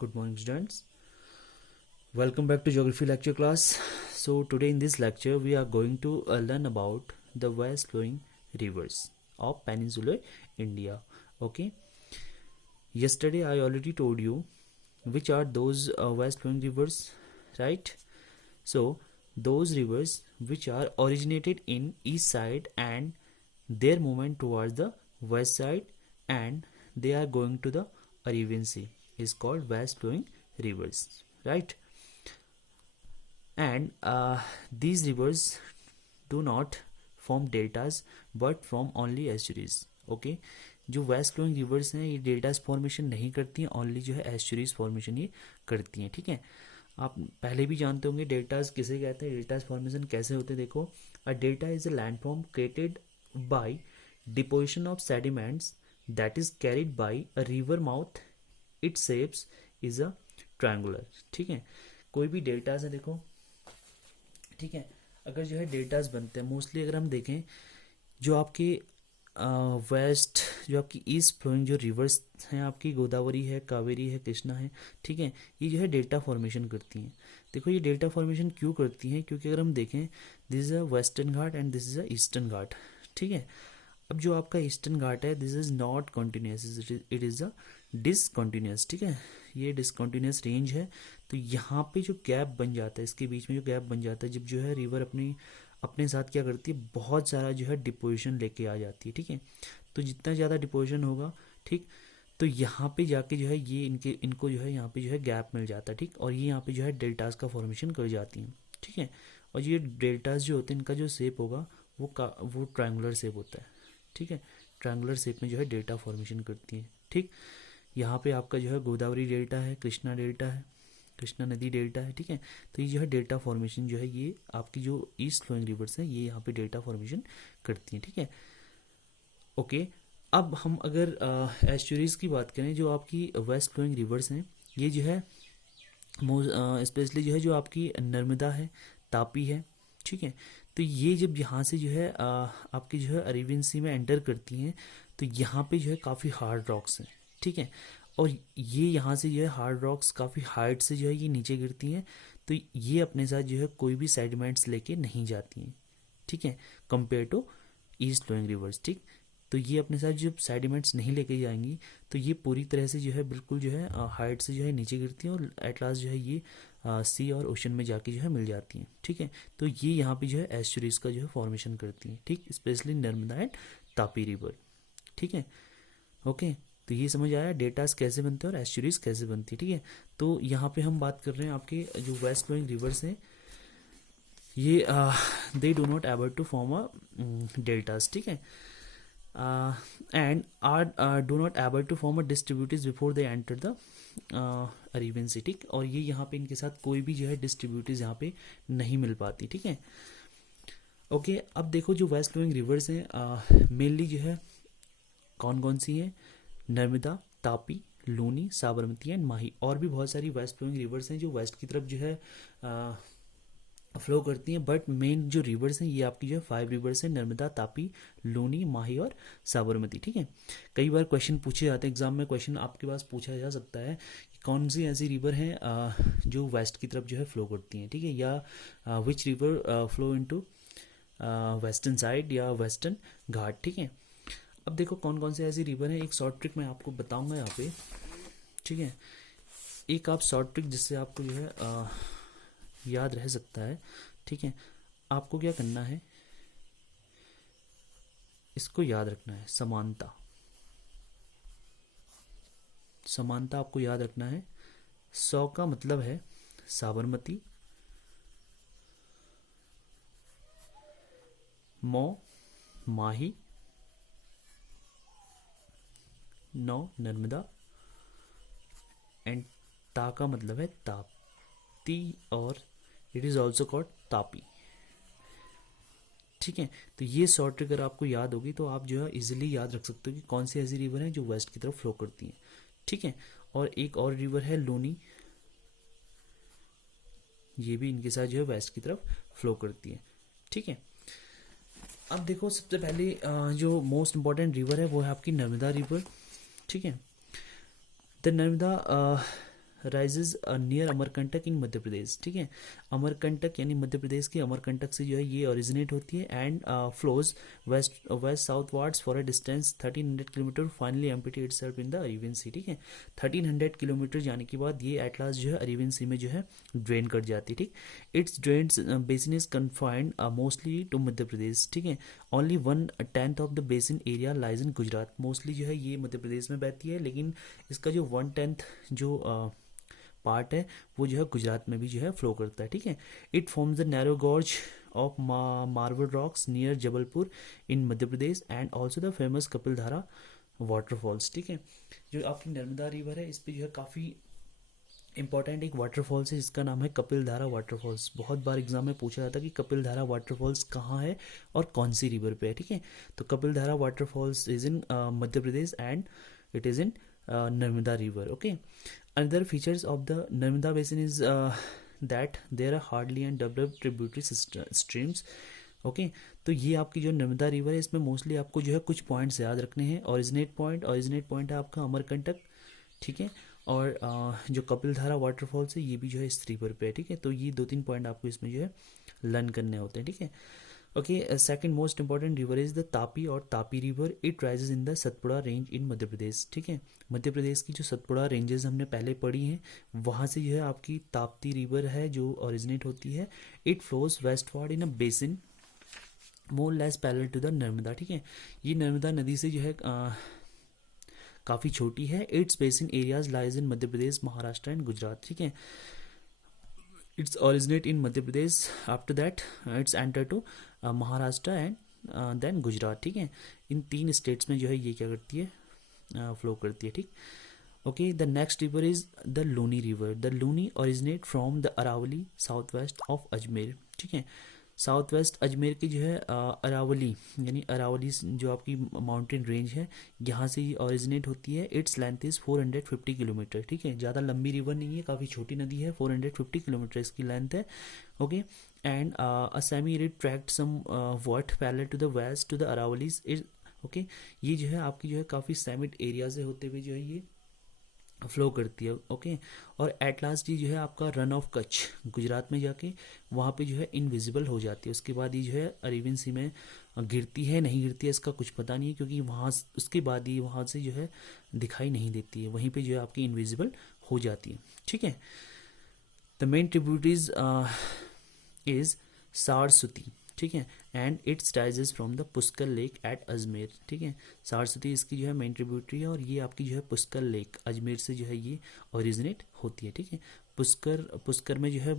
Good morning, students. Welcome back to geography lecture class. So today in this lecture we are going to learn about the west flowing rivers of peninsular India. Okay. Yesterday I already told you which are those west flowing rivers, right? So those rivers which are originated in east side and their movement towards the west side and they are going to the Arabian Sea is called west flowing rivers, right? And these rivers do not form deltas but form only estuaries. Okay जो west flowing rivers हैं ये deltas formation नहीं करती हैं, only जो है estuaries formation ये करती हैं. ठीक है, आप पहले भी जानते होंगे डेल्टास किसे कहते हैं, डेल्टास फॉर्मेशन कैसे होते हैं. देखो, a delta is a landform created by deposition of sediments that is carried by a river mouth. It's shapes is a triangular. ठीक है, कोई भी डेल्टास है देखो, ठीक है, अगर जो है डेल्टास बनते हैं मोस्टली, अगर हम देखें जो आपके वेस्ट जो आपकी ईस्ट फ्लोइंग जो रिवर्स हैं आपकी गोदावरी है, कावेरी है, कृष्णा है, ठीक है, ये जो है डेल्टा फॉर्मेशन करती हैं. देखो ये डेल्टा फॉर्मेशन क्यों करती हैं, क्योंकि अगर हम देखें this is a western Ghat and this is a eastern Ghat. ठीक है, अब जो आपका ईस्टर्न घाट है this is not continuous, it is a discontinuous. ठीक है, ये डिसकॉन्टिन्यूस रेंज है. तो यहाँ पे जो गैप बन जाता है, इसके बीच में जो गैप बन जाता है, जब जो है रिवर अपने साथ क्या करती है, बहुत सारा जो है डिपोजिशन लेके आ जाती है. ठीक है, तो जितना ज़्यादा डिपोजिशन होगा, ठीक, तो यहाँ पे जाके जो है ये इनको जो है यहाँ पे जो है गैप मिल जाता है. ठीक, और ये यहाँ पे जो है डेल्टास का फॉर्मेशन कर जाती हैं. ठीक है, और ये डेल्टास जो होते हैं इनका जो शेप होगा वो ट्रायंगुलर शेप होता है. ठीक है, ट्रायंगुलर शेप में जो है डेल्टा फॉर्मेशन करती हैं. ठीक, यहाँ पे आपका जो है गोदावरी डेल्टा है, कृष्णा डेल्टा है, कृष्णा नदी डेल्टा है. ठीक है, तो ये जो है डेल्टा फॉर्मेशन जो है ये आपकी जो ईस्ट फ्लोइंग रिवर्स है ये यहाँ पे डेल्टा फॉर्मेशन करती हैं. ठीक है, ओके. अब हम अगर एस्चुरीज की बात करें, जो आपकी वेस्ट फ्लोइंग रिवर्स हैं ये जो है स्पेशली जो है जो आपकी नर्मदा है, तापी है. ठीक है, तो ये जब यहाँ से जो है आपकी जो है अरेबियन सी में एंटर करती हैं तो यहाँ पे जो है काफ़ी हार्ड रॉक्स हैं. ठीक है, और ये यहाँ से जो है हार्ड रॉक्स काफ़ी हाइट से जो है ये नीचे गिरती हैं, तो ये अपने साथ जो है कोई भी सेडिमेंट्स लेके नहीं जाती हैं. ठीक है, compare to east flowing rivers. ठीक, तो ये अपने साथ जब सेडिमेंट्स नहीं लेके जाएंगी तो ये पूरी तरह से जो है बिल्कुल जो है हाइट से जो है नीचे गिरती हैं और एट लास्ट जो है ये सी और ओशन में जाके जो है मिल जाती हैं. ठीक है, तो ये यहाँ पे जो है एस्चुरीज का जो है फॉर्मेशन करती हैं. ठीक, specially Narmada and Tapi river. ठीक है, ओके. तो ये समझ आया डेटास कैसे बनते हैं और एस्चुरीज कैसे बनती है. ठीक है, तो यहाँ पे हम बात कर रहे हैं आपके जो वेस्ट फ्लोइंग रिवर्स हैं ये they do not able to form a deltas. ठीक है, and are do not able to form a distributives before they enter the Arabian sea. ठीक, और ये यहाँ पे इनके साथ कोई भी जो है डिस्ट्रीब्यूटिव्स यहाँ पे नहीं मिल पाती. ठीक है, ओके. अब देखो जो वेस्ट फ्लोइंग रिवर्स हैं मेनली जो है कौन कौन सी हैं, नर्मदा, तापी, लूनी, साबरमती एंड माही. और भी बहुत सारी वेस्ट फ्लोइंग रिवर्स हैं जो वेस्ट की तरफ जो है फ्लो करती हैं, बट मेन जो रिवर्स हैं ये आपकी जो है 5 रिवर्स हैं, नर्मदा, तापी, लूनी, माही और साबरमती. ठीक है, कई बार क्वेश्चन पूछे जाते हैं एग्जाम में, क्वेश्चन आपके पास पूछा जा सकता है कि कौन सी ऐसी रिवर हैं जो वेस्ट की तरफ जो है फ्लो करती हैं. ठीक है, या which river flow into western side या वेस्टर्न घाट. ठीक है, अब देखो कौन कौन से ऐसी रिवर हैं, एक शॉर्ट ट्रिक मैं आपको बताऊंगा यहाँ पे. ठीक है, एक आप शॉर्ट ट्रिक जिससे आपको जो है याद रह सकता है. ठीक है, आपको क्या करना है, इसको याद रखना है, समानता. समानता आपको याद रखना है. 100 का मतलब है साबरमती, मौ माही, 9 नर्मदा एंड ता का मतलब है ताप्ती और it is also called Tapi. ठीक है, तो ये शॉर्ट ट्रिक अगर आपको याद होगी तो आप जो है इजीली याद रख सकते हो कि कौन सी ऐसी रिवर है जो वेस्ट की तरफ फ्लो करती हैं. ठीक है, और एक और रिवर है लूनी, ये भी इनके साथ जो है वेस्ट की तरफ फ्लो करती है. ठीक है, अब देखो सबसे पहले जो मोस्ट इम्पॉर्टेंट रिवर है वो है आपकी नर्मदा रिवर. ठीक है, the Narmada rises near Amarkantak in Madhya Pradesh, ठीक है। अमरकंटक यानी मध्य प्रदेश के अमरकंटक से जो है ये ओरिजिनेट होती है and flows west southwards for a distance 1300 kilometre, finally empty itself in the Arabian sea, ठीक है। 1300 किलोमीटर जाने के बाद ये एट लास्ट जो है अरेबियन सी में जो है ड्रेन कर जाती है, ठीक। Its drains basin is confined mostly to Madhya Pradesh, ठीक है। Only 1/10 of the basin area lies in Gujarat, mostly जो है ये मध्य प्रदेश में बहती है, लेकिन इसका जो 1/10 जो पार्ट है वो जो है गुजरात में भी जो है फ्लो करता है, ठीक है। It forms the narrow gorge of marble rocks near Jabalpur in Madhya Pradesh and also the famous Kapildhara waterfalls, ठीक है। जो आपकी नर्मदा रिवर है इस पर जो है काफ़ी इंपॉर्टेंट एक वाटरफॉल्स है जिसका नाम है कपिलधारा वाटरफॉल्स। बहुत बार एग्जाम में पूछा जाता है कि कपिलधारा वाटरफॉल्स कहाँ है और कौन सी रिवर पे है, ठीक है। तो Kapildhara waterfalls is in Madhya Pradesh and it is in Narmada river, okay. Another features of the Narmada basin is that there are hardly and developed tributary streams, okay. तो ये आपकी जो नर्मदा रिवर है इसमें मोस्टली आपको जो है कुछ पॉइंट्स याद रखने हैं। ओरिजिनेट पॉइंट है आपका अमरकंटक, ठीक है। और जो कपिलधारा वाटरफॉल्स है ये भी जो है इस रिवर पे है, ठीक है। तो ये 2-3 पॉइंट आपको इसमें जो है लर्न करने होते हैं, ठीक है। Okay, second most important river is the Tapi और Tapi river. It rises in the Satpura range in Madhya Pradesh, ठीक है। मध्य प्रदेश की जो सतपुड़ा रेंजेस हमने पहले पढ़ी हैं वहाँ से जो है आपकी ताप्ती रिवर है जो ओरिजिनेट होती है। It flows westward in a basin more less parallel to the Narmada, ठीक है। ये नर्मदा नदी से जो है काफ़ी छोटी है। Its basin areas lies in Madhya Pradesh, Maharashtra and Gujarat, ठीक है। It's originate in Madhya Pradesh, after that it's enter to Maharashtra and then Gujarat, ठीक है। इन 3 स्टेट्स में जो है ये क्या करती है फ्लो करती है, ठीक। Okay, the next river is the Luni river. The Luni originate from the Aravalli south west of Ajmer, ठीक है। साउथ वेस्ट अजमेर की जो है अरावली यानी अरावली जो आपकी माउंटेन रेंज है यहाँ से ये ओरिजिनेट होती है। इट्स लेंथ इज़ 450 किलोमीटर, ठीक है। ज़्यादा लंबी रिवर नहीं है, काफ़ी छोटी नदी है, 450 किलोमीटर इसकी लेंथ है, okay. And a semi arid tract somewhat parallel to the west to the Aravallis is, okay. ये जो है आपकी जो है काफ़ी सेमिट एरिया से होते हुए जो है ये फ्लो करती है, ओके। और एट लास्ट ये जो है आपका रन ऑफ कच्छ गुजरात में जाके वहाँ पे जो है इनविजिबल हो जाती है। उसके बाद ये जो है अरेबियन सी में गिरती है, नहीं गिरती है इसका कुछ पता नहीं है, क्योंकि वहाँ उसके बाद ये वहाँ से जो है दिखाई नहीं देती है, वहीं पे जो है आपकी इनविजिबल हो जाती है, ठीक है। The main tributaries is Saraswati, ठीक है। And its rises from the Pushkar lake at Ajmer, ठीक है। सारस्वती इसकी जो है मेन ट्रिब्यूटरी है और ये आपकी जो है पुष्कर लेक अजमेर से जो है ये ओरिजिनेट होती है, ठीक है। पुष्कर में जो है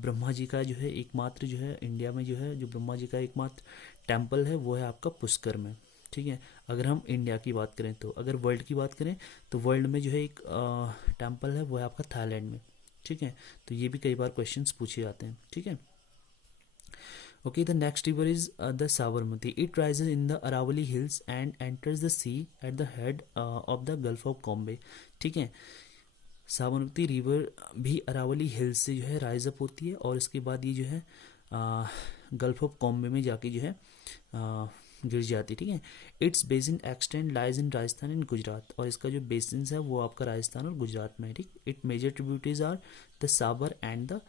ब्रह्मा जी का जो है एकमात्र जो है इंडिया में जो है जो ब्रह्मा जी का एकमात्र टेम्पल है वो है आपका पुष्कर में, ठीक है। अगर हम इंडिया की बात करें तो, अगर वर्ल्ड की बात करें तो वर्ल्ड में जो है एक टेम्पल है वो है आपका थाईलैंड में, ठीक है। तो ये भी कई बार क्वेश्चंस पूछे जाते हैं, ठीक है। Okay, the next river is the Sabarmati. It rises in the Aravalli Hills and enters the sea at the head of the Gulf of Cambay, ठीक है। साबरमती रिवर भी अरावली हिल्स से जो है राइज अप होती है और इसके बाद ये जो है गल्फ ऑफ कॉम्बे में जाके जो है गिर जाती है, ठीक है। Its basin extend lies in Rajasthan and Gujarat, और इसका जो बेसिन है वो आपका राजस्थान और गुजरात में है, ठीक। It major tributaries are the Sabar and the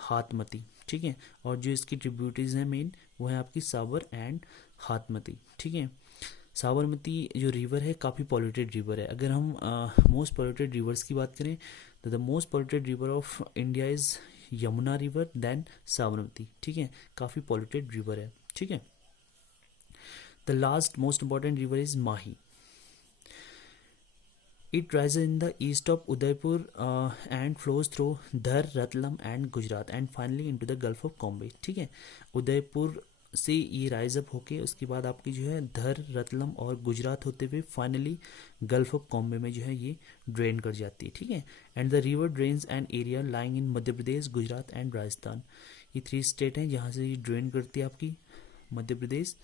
Hathmati, ठीक है। और जो इसकी ट्रिब्यूटरीज हैं मेन वो है आपकी साबर एंड हाथमती, ठीक है। साबरमती जो रिवर है काफ़ी पॉल्यूटेड रिवर है। अगर हम मोस्ट पॉल्यूटेड रिवर्स की बात करें तो the most polluted river of India is Yamuna river then Sabarmati, ठीक है। काफ़ी पॉल्यूटेड रिवर है, ठीक है। The last most important river is Mahi. It rises in the east of Udaipur and flows through Dhar, Ratlam and Gujarat and finally into the Gulf of Cambay, ठीक है। उदयपुर से ये राइज अप होके उसके बाद आपकी जो है धर, रतलम और गुजरात होते हुए फाइनली गल्फ ऑफ कॉम्बे में जो है ये ड्रेन कर जाती है, ठीक है। And the river drains an area lying in Madhya Pradesh, Gujarat and Rajasthan. ये 3 स्टेट हैं जहाँ से ये ड्रेन करती है आपकी मध्य प्रदेश,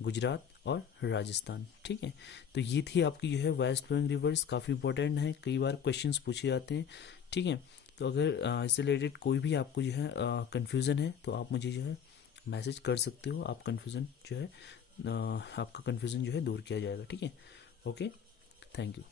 गुजरात और राजस्थान, ठीक है। तो ये थी आपकी जो है वेस्ट फ्लोइंग रिवर्स, काफ़ी इंपॉर्टेंट है, कई बार क्वेश्चंस पूछे जाते हैं, ठीक है। तो अगर इससे रिलेटेड कोई भी आपको जो है कन्फ्यूज़न है तो आप मुझे जो है मैसेज कर सकते हो, आप कन्फ्यूज़न जो है आपका कन्फ्यूज़न जो है दूर किया जाएगा, ठीक है। Okay, thank you.